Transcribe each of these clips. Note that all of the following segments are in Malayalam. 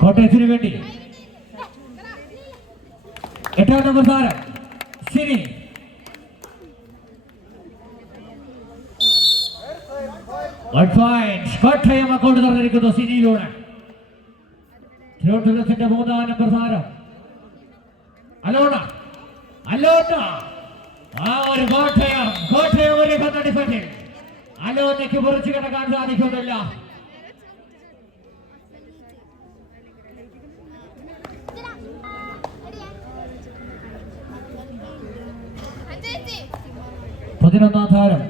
കോട്ടയത്തിന് വേണ്ടി 8ാം നമ്പർ താരം സിനി. കോട്ടയം അക്കൗണ്ട് തുറന്നിരിക്കുന്നു സിനിയിലൂടെ. തിരുവനന്തപുരത്തിന്റെ 3ാം നമ്പർ താരം അലോണ. ആ ഒരു കോട്ടയം ഒരുക്കുന്ന ഡിഫൻഡിൽ അലോണയ്ക്ക് മുറിച്ചു കിടക്കാൻ സാധിക്കുന്നില്ല. പതിനൊന്നാം താരം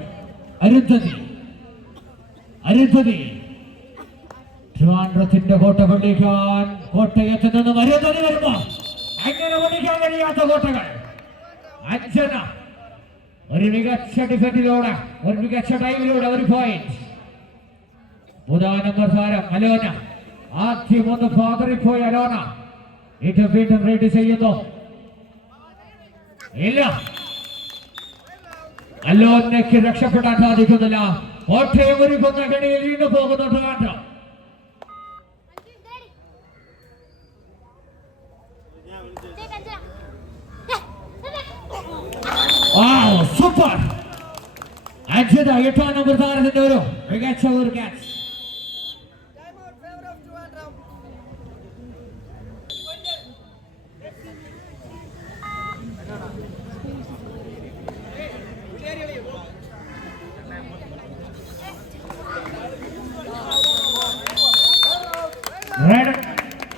അരുന്ധതി. ട്രിവാൻഡ്രത്തിന്റെ കോട്ട പൊള്ളിക്കാൻ കോട്ടയത്ത് നിന്നും അരുന്ധതി വരുമ്പോ അങ്ങനെ പൊള്ളിക്കാൻ കഴിയാത്ത കോട്ടകൾ. അഞ്ജന ഒരു മികച്ച ഡിഫൻഡിലൂടെ, ഒരു മികച്ച ടൈമിലൂടെ ഒരു പോയിന്റ്. 3ാം നമ്പർ താരം അലോന. ആദ്യം ഒന്ന് ഫാദറിപ്പോയി അലോന. വീണ്ടും റെഡി ചെയ്യുന്നു. ഇല്ല, അലോനയ്ക്ക് രക്ഷപ്പെടാൻ സാധിക്കുന്നില്ല. കോട്ടയം ഒരുക്കുന്ന കണിയിൽ വീണ്ടും പോകുന്നു ട്രിവാൻഡ്രം. സൂപ്പർ. അഞ്ജിത 8ാം നമ്പർ താരത്തിന്റെ ഒരു മികച്ച ഒരു catch.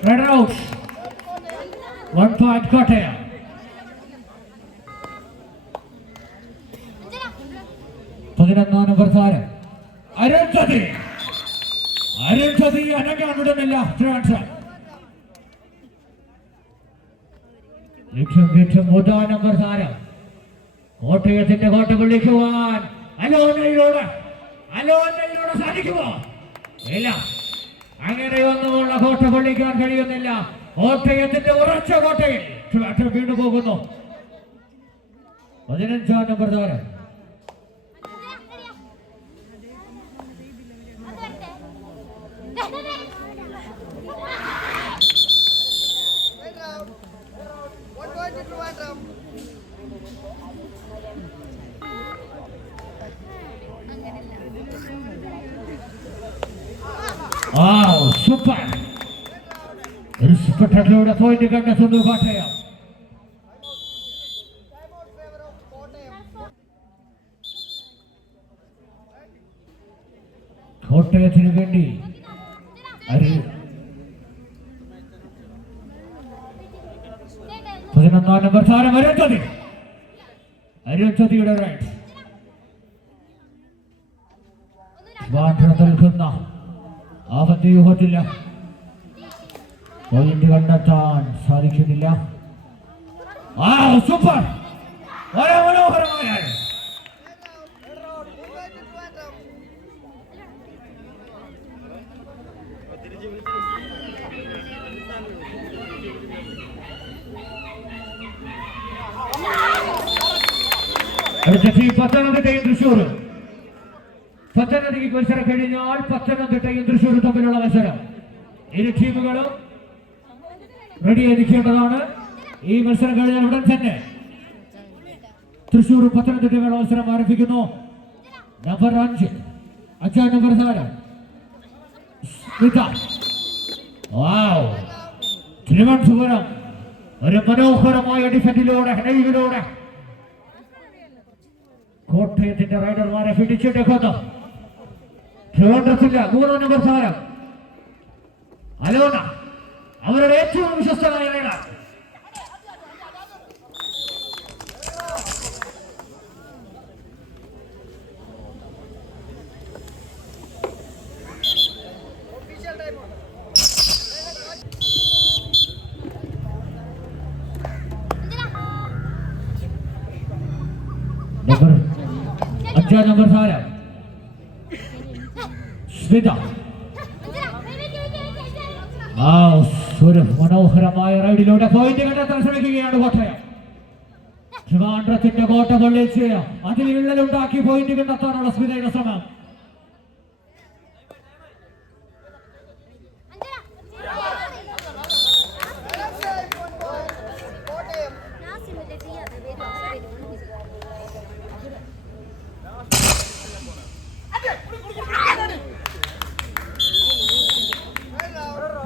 Red out. 1 point Kottayam. പതിനൊന്നാം നമ്പർ താരം അരുന്ധതി അനങ്ങാൻ വിടുന്നില്ല. ലക്ഷ്യം 3ാം നമ്പർ താരം കോട്ടയത്തിന്റെ കോട്ട വിളിക്കുവാൻ അലോനയിലൂടെ സാധിക്കുമോ? ഇല്ല, അങ്ങനെയൊന്നുമുള്ള കോട്ട പൊള്ളിക്കാൻ കഴിയുന്നില്ല. കോട്ടയത്തിന്റെ ഉറച്ച കോട്ടയിൽ വീണ്ടും പോകുന്നു. 15ാം നമ്പർ താരം സൂപ്പർ. ഒരു സൂപ്പർ ടച്ചിലൂടെ പോയിന്റ് കണ്ടെത്തുന്നു കോട്ടയം. കോട്ടയത്തിന് വേണ്ടി 11ാം നമ്പർ താരം അരുന്ധതിയുടെ റൈറ്റ്. നൽകുന്ന ആപത്തില്ല, പോയിന്റ് കണ്ടെത്താൻ സാധിക്കുന്നില്ല. സൂപ്പർ, വളരെ മനോഹരമായ അടുത്ത ടീം പത്തനംതിട്ടയും തൃശ്ശൂരും. പത്തനംതിട്ടയ്ക്ക് മത്സരം കഴിഞ്ഞാൽ പത്തനംതിട്ടയും തൃശ്ശൂരും തമ്മിലുള്ള മത്സരം. ഇരു ടീമുകളും റെഡിയായിരിക്കേണ്ടതാണ്. ഈ മത്സരം കഴിഞ്ഞാൽ ഉടൻ തന്നെ തൃശ്ശൂർ പത്തനംതിട്ടയുടെ മത്സരം ആരംഭിക്കുന്നു. നമ്പർ 5 5ാം നമ്പർ താരം തിരുവനന്തപുരം ഒരു മനോഹരമായ ഡിഫൻഡിലൂടെ ഹൈവിലൂടെ കോട്ടയത്തിന്റെ റൈഡർമാരെ പിടിച്ചെടുക്കുന്നു. ട്രിവാൻഡ്രത്തിന്റെ 3ാം നമ്പർ താരം അലോന, അവരുടെ ഏറ്റവും വിശ്വസ്തനായ റൈഡർ. അഞ്ചാം നമ്പർ താരം സ്മിത. ഒരു മനോഹരമായ റൈഡിലൂടെ പോയിന്റ് കണ്ടെത്താൻ ശ്രമിക്കുകയാണ് കോട്ടയം. ട്രിവാൻഡ്രത്തിന്റെ കോട്ട പൊള്ളിച്ച് അതിൽ വിള്ളലുണ്ടാക്കി പോയിന്റ് കണ്ടെത്താനുള്ള സ്മിതയുടെ ശ്രമം.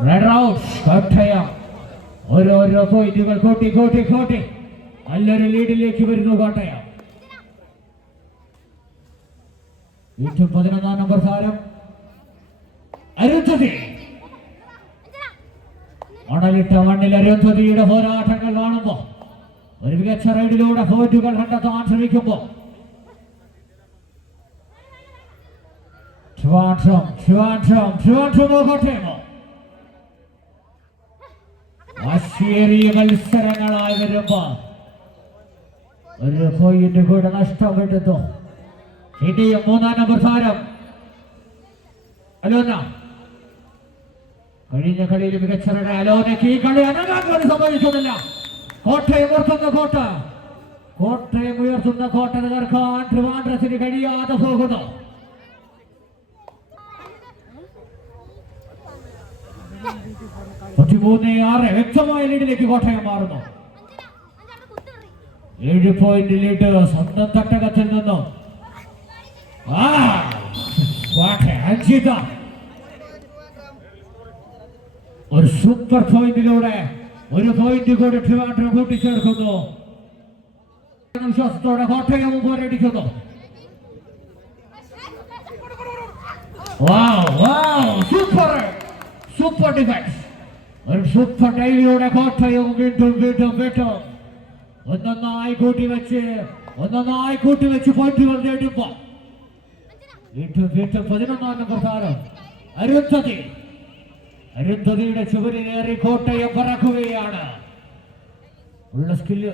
റെഡ് റൗണ്ട് കോട്ടയം ഓരോരോ പോയിന്റുകൾ കൂട്ടി കൂട്ടി കൂട്ടി നല്ലൊരു ലീഡിലേക്ക് വരുന്നു കോട്ടയം. ഏറ്റവും 11 നമ്പർ താരം അരുന്ധതി. മണലിട്ട മണ്ണിൽ അരുന്ധതിയുടെ പോരാട്ടങ്ങൾ കാണുമ്പോ ഒരു മികച്ച റൈഡിലൂടെ പോയിന്റുകൾ കണ്ടെത്താൻ ശ്രമിക്കുമ്പോ കോട്ടയമോ വശ്യേറിയ മത്സരങ്ങളായി വരുമ്പോ ഒരു പോയിന്റ് കൂടെ നഷ്ടപ്പെട്ടു. ഇനിയും 3 നമ്പർ താരം അലോന. കഴിഞ്ഞ കളിയിൽ മികച്ച അലോനയ്ക്ക് ഈ കളി അനങ്ങാൻ പോലും സംഭവിക്കുന്നില്ല. കോട്ടയം ഉയർത്തുന്ന കോട്ട, കോട്ടയം ഉയർത്തുന്ന കോട്ട തകർക്കാൻ ട്രിവാൻഡ്രത്തിന് കഴിയാതെ പോകുന്നു. വ്യക്തമായ ലീഡിലേക്ക് കോട്ടയം മാറുന്നു. 7 പോയിന്റ് ലീഡ് സ്വന്തം തട്ടകത്തിൽ നിന്നും ഒരു സൂപ്പർ പോയിന്റിലൂടെ ഒരു പോയിന്റ് കൂടി ട്രിവാൻഡ്രം കൂട്ടിച്ചേർക്കുന്നു. വിശ്വാസത്തോടെ കോട്ടയവും പോരടിക്കുന്നു. സൂപ്പർ സൂപ്പർ ഡിഫൻസ്, ഒരു സൂപ്പർ ഡൈവിലൂടെ കോട്ടയവും വീണ്ടും വീണ്ടും വീണ്ടും ഒന്നൊന്നായി കൂട്ടിവെച്ച് പോയിന്റുകൾ നേടുമ്പോ വീണ്ടും വീണ്ടും 11 നമ്പർ താരം അരുന്ധതിയുടെ ചുവരിലേറി കോട്ടയം പറക്കുകയാണ്. ഉള്ള സ്കില്ല്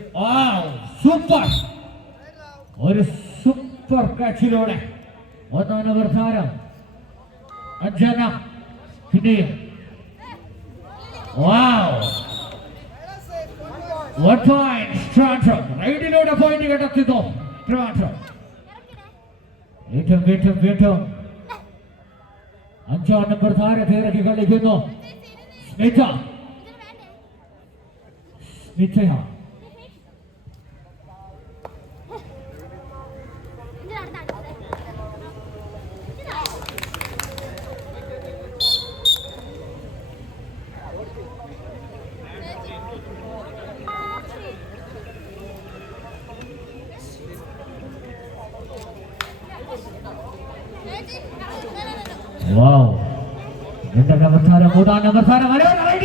സൂപ്പർ, ഒരു സൂപ്പർ കാച്ചിലൂടെ 1 നമ്പർ താരം അഞ്ജന. പിന്നെയും റൈഡിലൂടെ പോയിന്റ് കണ്ടെത്തുന്നു ട്രിവാൻഡ്രം. വീണ്ടും വീണ്ടും വീണ്ടും 5 നമ്പർ താരത്തെ ഇറക്കി കളിക്കുന്നു സ്മിതയ.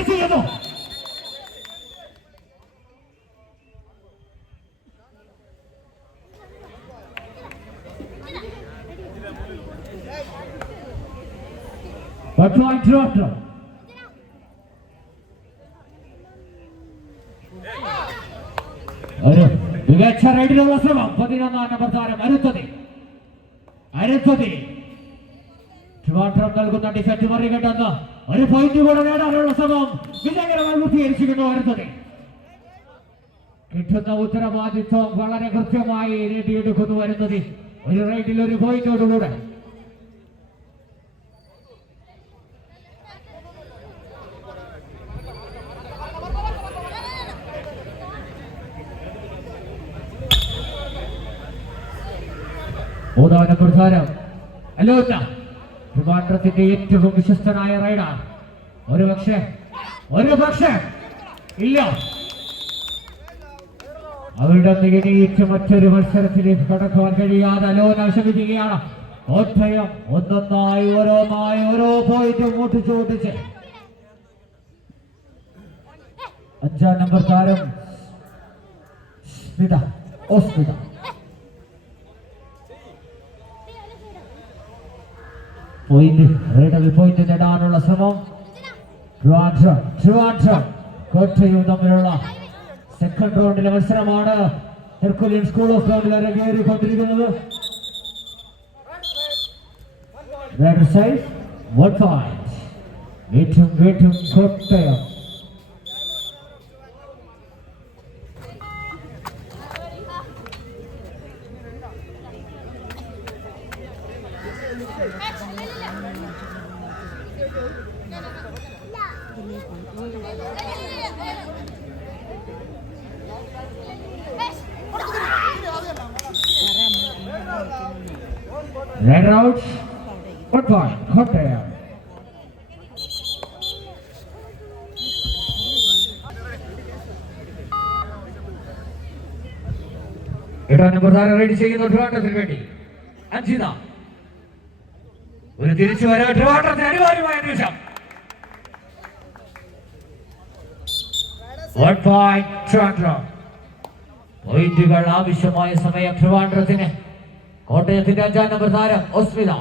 ചെയ്യുന്നു. ഒരു മികച്ച റൈഡിലുള്ള ശ്രമം 11 നമ്പർ താരം അരുന്ധതി. ട്രിവാൻഡ്രം നൽകുന്ന ഡിഫൻസ് മറികടന്ന് ഒരു പോയിന്റ് കൂടെ നേടാനുള്ള ശ്രമം വിജയകരമായി പൂർത്തീകരിച്ചിരിക്കുന്നു അരുന്ധതി. കിട്ടുന്ന ഉത്തരവാദിത്വം വളരെ കൃത്യമായി നേടിയെടുക്കുന്നു അരുന്ധതി. ഒരു റൈഡിൽ ഒരു പോയിന്റോടുകൂടെ പ്രധാനം അലോന. ട്രിവാൻഡ്രത്തിന്റെ ഏറ്റവും വിശ്വസ്തനായ റൈഡർ. ഒരു പക്ഷേ ഇല്ല, അവരുടെ നേടിയിട്ട് മറ്റൊരു മത്സരത്തിലേക്ക് കടക്കുവാൻ കഴിയാതെ അലോന വിഷമിക്കുകയാണ്. കോട്ടയം ഒന്നൊന്നായി ഓരോ പോയിന്റ് മൂട്ടിച്ചോട്ടിച്ച് 5 നമ്പർ താരം സ്മിത പോയിന്റ് നേടാനുള്ള ശ്രമം. ട്രിവാൻഡ്രം കോട്ടയവും തമ്മിലുള്ള സെക്കൻഡ് റൗണ്ടിലെ മത്സരമാണ് ഹെർക്കുലിയൻ സ്കൂൾ ഓഫ് ഗ്രൗണ്ടിൽ അരങ്ങേറിക്കൊണ്ടിരിക്കുന്നത്. വീട്ടും Kottayam Red out. 1 point. Kottayam. എട്ടാം പ്രധാന റൈഡ് ചെയ്യുന്ന ട്രിവാൻഡ്രത്തിന് വേണ്ടി അഞ്ജിത. ഒരു തിരിച്ചു വരവ് ട്രിവാൻഡ്രത്തിന് അനിവാര്യമായ നിമിഷം. 1 point ട്രിവാൻഡ്രം. പോയിന്റുകൾ ആവശ്യമായ സമയം ട്രിവാൻഡ്രത്തിന്. കോട്ടയത്തിന്റെ 5-ാം നമ്പർ താരം ഓസ്മിത.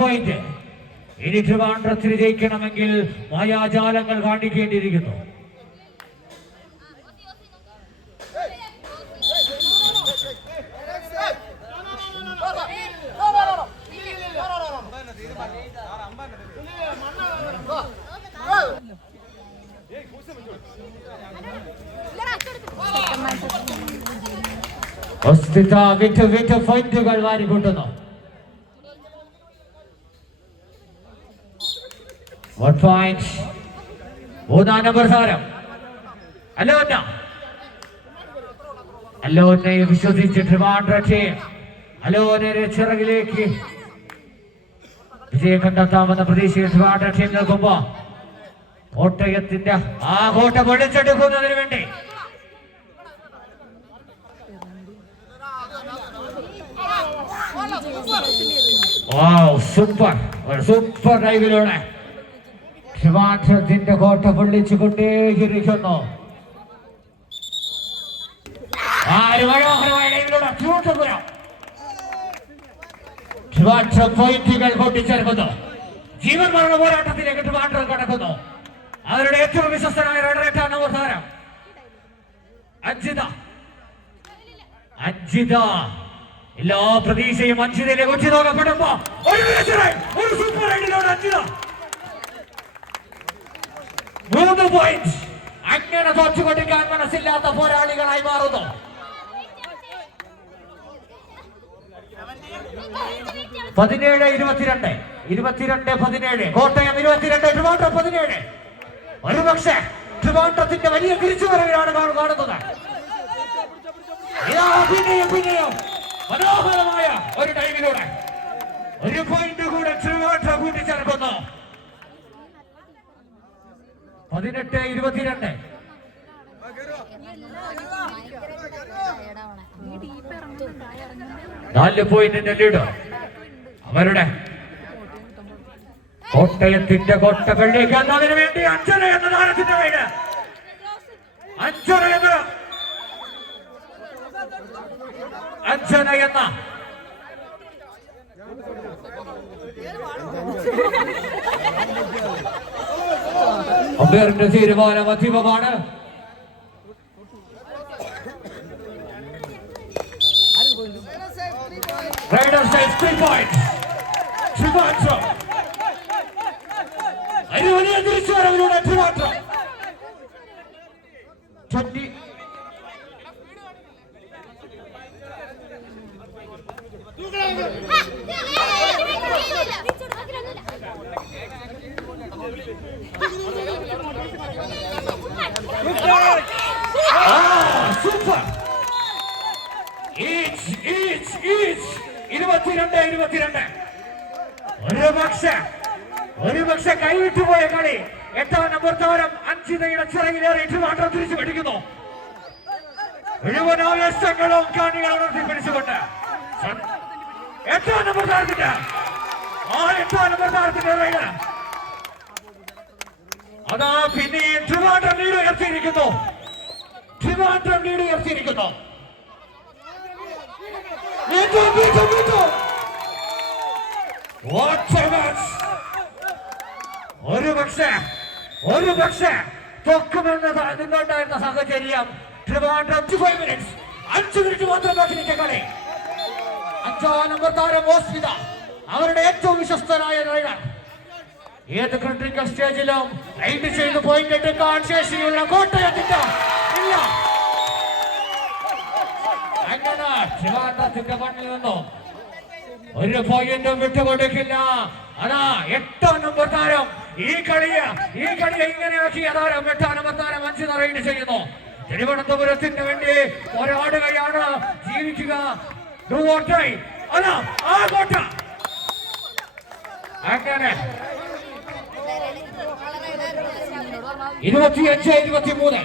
പോയിന്റ്. ഇനി ട്രിവാൻഡ്രത്തിന് ജയിക്കണമെങ്കിൽ മായാജാലങ്ങൾ കാണിക്കേണ്ടിയിരിക്കുന്നു. പോയിന്റുകൾ വാരിക്കൂട്ടുന്നു. 1 point. 3-ാം നമ്പർ താരം അലോന. അലോനയെ വിശ്വസിച്ച് ട്രിവാൻഡ്രം ടീം അലോനയുടെ ചിറകിലേക്ക് വിജയം കണ്ടെത്താമെന്ന പ്രതീക്ഷയിൽ ട്രിവാൻഡ്രം ടീം നിൽക്കുമ്പോ കോട്ടയത്തിന്റെ ആ കോട്ട പൊളിച്ചെടുക്കുന്നതിന് വേണ്ടി സൂപ്പർ ഡൈവിലൂടെ ട്രിവാൻഡ്രത്തിന്റെ കോട്ട പൊള്ളിച്ചുകൊണ്ടേയിരിക്കുന്നു. മനോഹരമായ ഡൈവിലൂടെ ട്രിവാൻഡ്രം പോയിന്റുകൾ കൂട്ടിച്ചേർക്കുന്നു. ജീവൻ മരണ പോരാട്ടത്തിലേക്ക് ട്രിവാൻഡ്രം കടക്കുന്നു. അവരുടെ ഏറ്റവും വിശ്വസ്തനായ റൈഡർ നമ്പർ താരം അഞ്ജിത. എല്ലാ പ്രതീക്ഷയും അഞ്ജിതയിലേക്ക് ഉച്ചി നോക്കപ്പെടുമ്പോ ഒരു സൂപ്പർ റൈഡിലൂടെ അഞ്ജിത 3 പോയിന്റ്. അങ്ങനെ തോറ്റുകൊടുക്കാൻ മനസ്സില്ലാത്ത പോരാളികളായി മാറുന്നു. 17-22 22-17. കോട്ടയം 22, ട്രിവാൻഡ്രം 17. ഒരുപക്ഷെ ട്രിവാൻഡ്രത്തിന്റെ വലിയ തിരിച്ചുവരവിലാണ് കാണുന്നത്. പിന്നെയും മനോഹരമായ ഒരു ടൈമിലൂടെ ഒരു പോയിന്റ് കൂടെ ട്രിവാൻഡ്രം കൂട്ടിച്ചേർക്കുന്നു. 18-22. 4 പോയിന്റിന്റെ ലീഡ് അവരുടെ കോട്ടയത്തിന്റെ കോട്ടകളിലേക്ക് എന്നതിനു വേണ്ടി അഞ്ജന എന്ന താരത്തിന്റെ വീട്. അഞ്ജന എന്ന അമ്പയറിന്റെ തീരുമാനം അന്തിമമാണ്. Raiders says 3 points. Trivandrum. വലിയ തിരിച്ചുവരവിലൂടെ ട്രിവാൻഡ്രം 20. സൂപ്പർ. 22-22. ഒരുപക്ഷെ കൈവിട്ടുപോയ കളി 8-ാം നമ്പർ താരം അഞ്ജിതയുടെ ചിറകിലേറി ട്രിവാൻഡ്രം തിരിച്ചു പിടിക്കുന്നു. മുഴുവൻ ആവേശങ്ങളും കാണികളും ഉയർത്തിപ്പിടിച്ചുകൊണ്ട് 8-ാം നമ്പർ താരത്തിന്റെ റൈഡർ അതാ പിന്നെ ട്രിവാൻഡ്രം ലീഡ് ഉയർത്തിയിരിക്കുന്നു. ട്രിവാൻഡ്രം ലീഡ് ഉയർത്തിയിരിക്കുന്നു. ഒരു പക്ഷേ തൊക്കുമെന്ന് നിന്നുണ്ടായിരുന്ന സാഹചര്യം ട്രിവാൻഡ്രം 5 മിനിറ്റ്സ് 5 മിനിറ്റ് മാത്രം ബാക്കി കളി. 5-ാം നമ്പർ താരം ഓസ്മിത, അവരുടെ ഏറ്റവും വിശ്വസ്തനായ റൈഡർ. ഏത് ക്രിട്ടിക്കൽ സ്റ്റേജിലും റൈഡ് ചെയ്ത് പോയിന്റ് എടുക്കാൻ ശേഷിയുള്ള കോട്ടയത്തിന്റെ ഇല്ല. അങ്ങനെ ട്രിവാൻഡ്രത്തിന്റെ മണ്ണിൽ നിന്നും ഒരു പോയിന്റും വിട്ടുകൊടുക്കില്ല. അതാ 8-ാം നമ്പർ താരം ഈ കളിയെ ഇങ്ങനെയാക്കിയ താരം 8-ാം നമ്പർ താരം 5 റൈഡ് ചെയ്യുന്നു. തിരുവനന്തപുരത്തിന് വേണ്ടി പോരാടുകയാണ്. ജീവിക്കുക അതാ ആ കോട്ട. അങ്ങനെ 25-23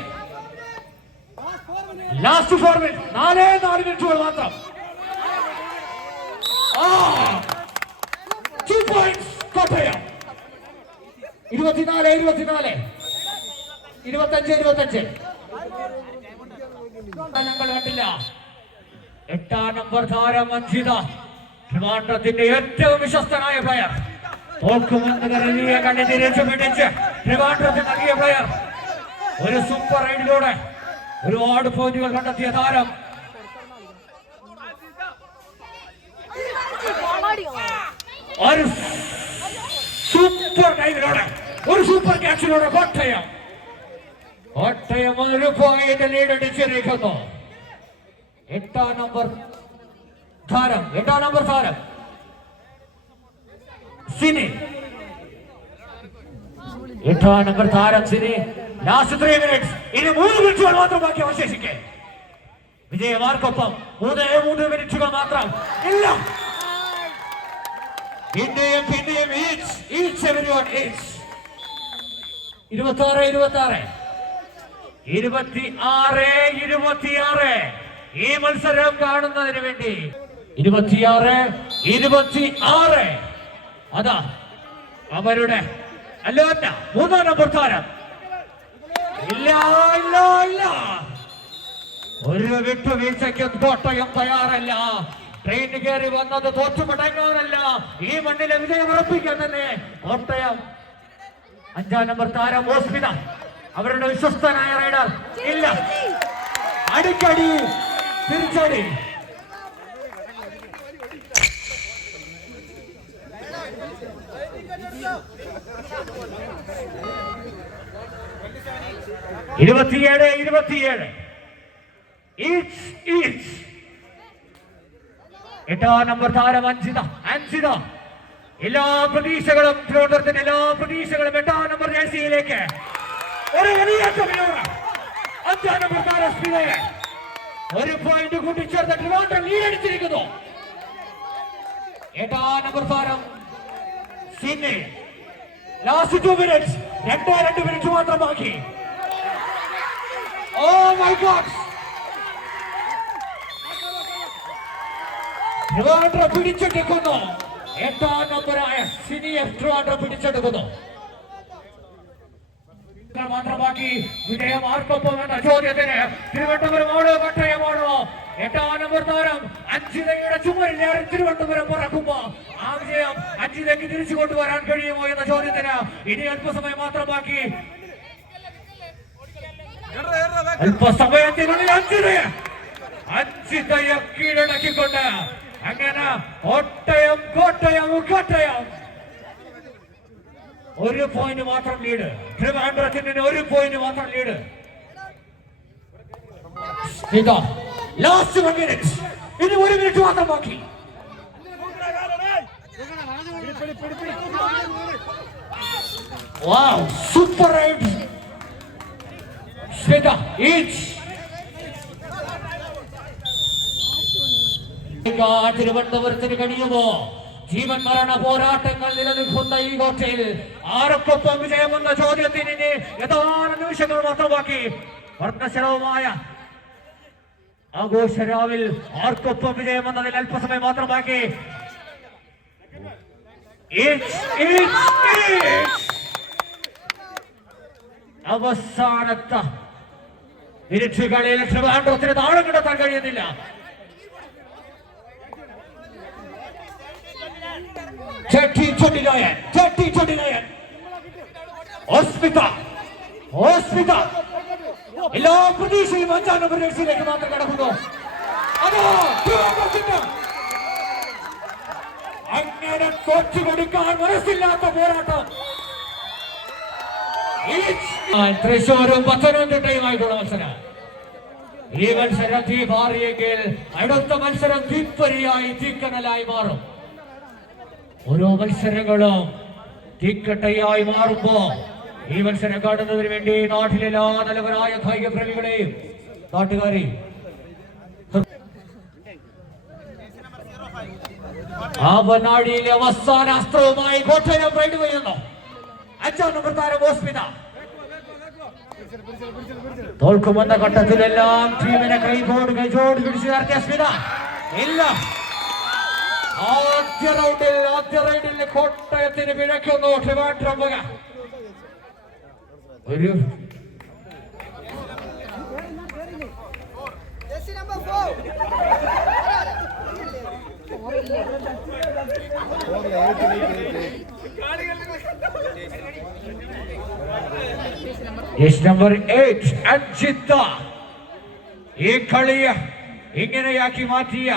ലാസ്റ്റ് 4 മിനിറ്റ് 4 മിനിറ്റുകൾ മാത്രം. 2 പോയിന്റ്സ് കോട്ടയം. 24-25 ഞങ്ങൾ കണ്ടില്ല. 8-ാം നമ്പർ താരം അഞ്ജിത, ട്രിവാൻഡ്രത്തിന്റെ ഏറ്റവും വിശ്വസ്തനായ പ്ലെയർ. തോക്കുമെന്ന് കരുതിയ കണ്ണി തിരിച്ചു പിടിച്ച് ട്രിവാൻഡ്രത്തിന് നൽകിയ പ്ലെയർ. ഒരു സൂപ്പർ റൈഡിലൂടെ ഒരുപാട് പോയിന്റുകൾ കണ്ടെത്തിയ താരം. ഒരു സൂപ്പർ ഡൈവിലൂടെ, ഒരു സൂപ്പർ ക്യാച്ചിലൂടെ കോട്ടയം ഒരു പോയിന്റ് ലീഡ് അടിച്ചിരിക്കുന്നു. 8-ാം നമ്പർ താരം സിനി. 8-ാം നമ്പർ താരം സിനി. Last 3 minutes. ഇനി 3 മിനിറ്റുകൾ മാത്രം ബാക്കി അവശേഷിക്കെ. വിജയമാർക്കൊപ്പം 3 മിനിറ്റുകൾ മാത്രം. ഇല്ല, പിന്നെയും 26 ഈ മത്സരം കാണുന്നതിന് വേണ്ടി 26 അതാ അവരുടെ അല്ലോന്ന 3-ാം നമ്പർ താരം. ഇല്ല, ഒരു വിട്ടുവീഴ്ചയ്ക്ക് കോട്ടയം തയ്യാറല്ല. ട്രെയിൻ കയറി വന്നത് തോറ്റുമടങ്ങാനല്ല, ഈ മണ്ണിലെ വിജയം ഉറപ്പിക്കാൻ തന്നെ കോട്ടയം. 5-ാം നമ്പർ താരം ഓസ്മിത, അവരുടെ വിശ്വസ്തനായ റൈഡർ. ഇല്ല, അടിക്കടി തിരിച്ചടി. ഇരുപത്തിയേഴ് 8-ാം നമ്പർ താരം അഞ്ജിത. എല്ലാ പ്രതീക്ഷകളും തിരുവനന്തപുരത്തിന്റെ എല്ലാ പ്രതീക്ഷകളും 8-ാം നമ്പർ ജേഴ്സിയിലേക്ക്. ഒരു വലിയ 5-ാം നമ്പർ താരം സ്മിതയെ ഒരു പോയിന്റ് കൂട്ടിച്ചേർത്ത് ട്രിവാൻഡ്രം ലീഡ് അടിച്ചിരിക്കുന്നു. 8-ാം നമ്പർ താരം സിനി. ലാസ്റ്റ് 2 മിനിറ്റ്സ് 2 മിനിറ്റ് മാത്രം ബാക്കി. ഓ മൈ ഗോഡ്, ട്രിവാൻഡ്രം പിടിച്ചെടുക്കുന്നു. 8-ാം നമ്പറായ സിനിയെ ട്രിവാൻഡ്രം പിടിച്ചെടുക്കുന്നു. മാത്രമാക്കി വിജയം ആർക്കൊപ്പം എന്ന ചോദ്യത്തിന് തിരുവനന്തപുരമാണോ കോട്ടയമാണോ? 8-ാം നമ്പർ താരം അഞ്ജിതയുടെ ചുമരിലേറി തിരുവനന്തപുരം പറക്കുമ്പോ ആ വിജയം അഞ്ജിതയ്ക്ക് തിരിച്ചു കൊണ്ടുവരാൻ കഴിയുമോ എന്ന ചോദ്യത്തിന് ഇനി അല്പസമയം മാത്രമാക്കി. അല്പസമയത്തിനുള്ളിൽ അഞ്ജിതയെ കീഴടക്കിക്കൊണ്ട് അങ്ങനെ കോട്ടയം ഒരു പോയിന്റ് മാത്രം ലീഡ്. ട്രിവാൻഡ്രത്തിന് 1 പോയിന്റ് മാത്രം ലീഡ്. Last 1 minute. ഇനി 1 മിനിറ്റ് മാത്രം ബാക്കി. വാവ്, സൂപ്പർ റൈഡ്. തിരുവനന്തപുരത്തിന് കഴിയുമോ? ജീവൻ മരണ പോരാട്ടങ്ങൾ നിലനിൽക്കുന്ന ഈ കോട്ടയിൽ ആർക്കൊപ്പം വിജയമെന്ന ചോദ്യത്തിന് ഇനി ഏതാനും നിമിഷങ്ങൾ മാത്രമാക്കി. വർണ്ണശരവുമായ ആഘോഷരാവിൽ ആർക്കൊപ്പം വിജയമെന്നതിൽ അല്പസമയം മാത്രമാക്കി. അവസാനത്തെ തിരിച്ചുകളിയിൽ ട്രിവാൻഡ്രത്തിന് താളം കിടത്താൻ കഴിയുന്നില്ല. എല്ലാ പ്രതീക്ഷയും 5-ാം നമ്പർ ജേഴ്സിയിലേക്ക് മാത്രം കടക്കുന്നു. അതോ അങ്ങനെ തോറ്റു കൊടുക്കാൻ മനസ്സില്ലാത്ത പോരാട്ടം തൃശ്ശൂരും പത്തനംതിട്ടയുമായിട്ടുള്ള മത്സരം. ഈ മത്സരം തീ മാറിയെങ്കിൽ അടുത്ത മത്സരം തീപ്പൊരിയായി തീക്കനലായി മാറും. ഓരോ മത്സരങ്ങളും തീക്കട്ടയായി മാറുമ്പോ ഈ മത്സരം കാണുന്നതിന് വേണ്ടി നാട്ടിലെല്ലാ നല്ലവരായ കായിക പ്രേമികളെയും നാട്ടുകാരെയും ആവനാടിയിലെ അവസാന അസ്ത്രവുമായി കോട്ടയം റൈഡ് ചെയ്യുന്നു. 5-ാം നമ്പർ താരം ഓസ്മിത തോൽക്കുമെന്ന ഘട്ടത്തിലെല്ലാം ടീമിനെ കൈകോട് പിടിച്ചു നടത്തിയ സ്മിത ഇല്ല. ആദ്യ റൈഡിൽ കോട്ടയത്തിന് പിഴയ്ക്കുന്നു ട്രിവാൻഡ്രം വക. ഒരു നമ്പർ 8 അജിത്ത ഈ കളിയെ ഇങ്ങനെയാക്കി മാറ്റിയ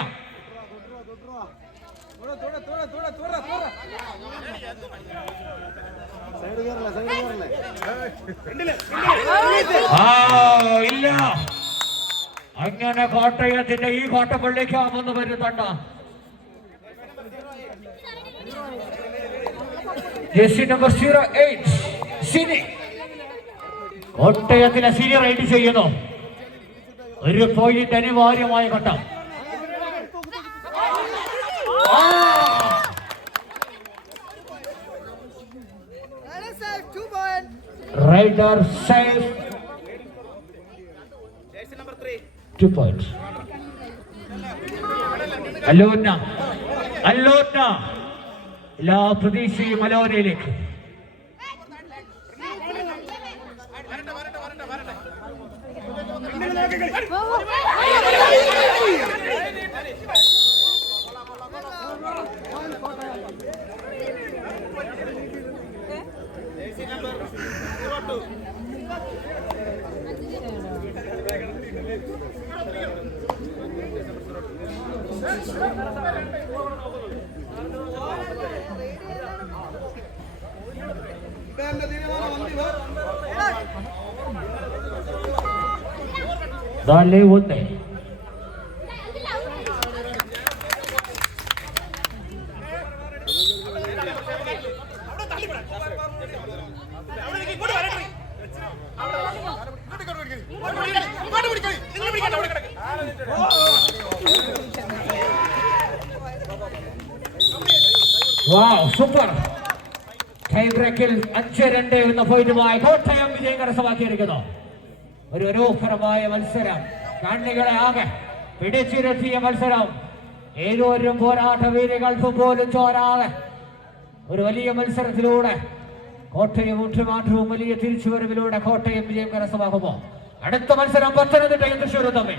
ഇല്ല. അങ്ങനെ കോട്ടയത്തിന്റെ ഈ കോട്ടപ്പള്ളിക്കാമെന്ന് വരുത്തണ്ട. ജേഴ്സി നമ്പർ 08 സിനി കോട്ടയത്തിലെ സീനിയർ റൈഡ് ചെയ്യുന്നു. ഒരു പോയിന്റ് അനിവാര്യമായ ഘട്ടം. Rider safe 2 points. അലോന എല്ലാ പ്രതീക്ഷയും അലോനയിലേക്ക്. Dale one. Wow, super. Time breakil 5-2 എന്ന പോയിന്റുമായി കോട്ടയം വിജയം കരസ്ഥമാക്കിയിരിക്കുന്നു. ഒരു മനോഹരമായ മത്സരം, കണ്ണികളെ ആകെ പിടിച്ചിരുത്തിയ മത്സരം. ഏതൊരും പോരാട്ട വീരകൾക്ക് പോലും ചോരാതെ ഒരു വലിയ മത്സരത്തിലൂടെ കോട്ടയവും ട്രിവാൻഡ്രവും വലിയ തിരിച്ചുവരവിലൂടെ കോട്ടയം വിജയം കരസ്ഥമാക്കുമ്പോൾ അടുത്ത മത്സരം പത്തനംതിട്ടയും തൃശ്ശൂരും തമ്മിൽ.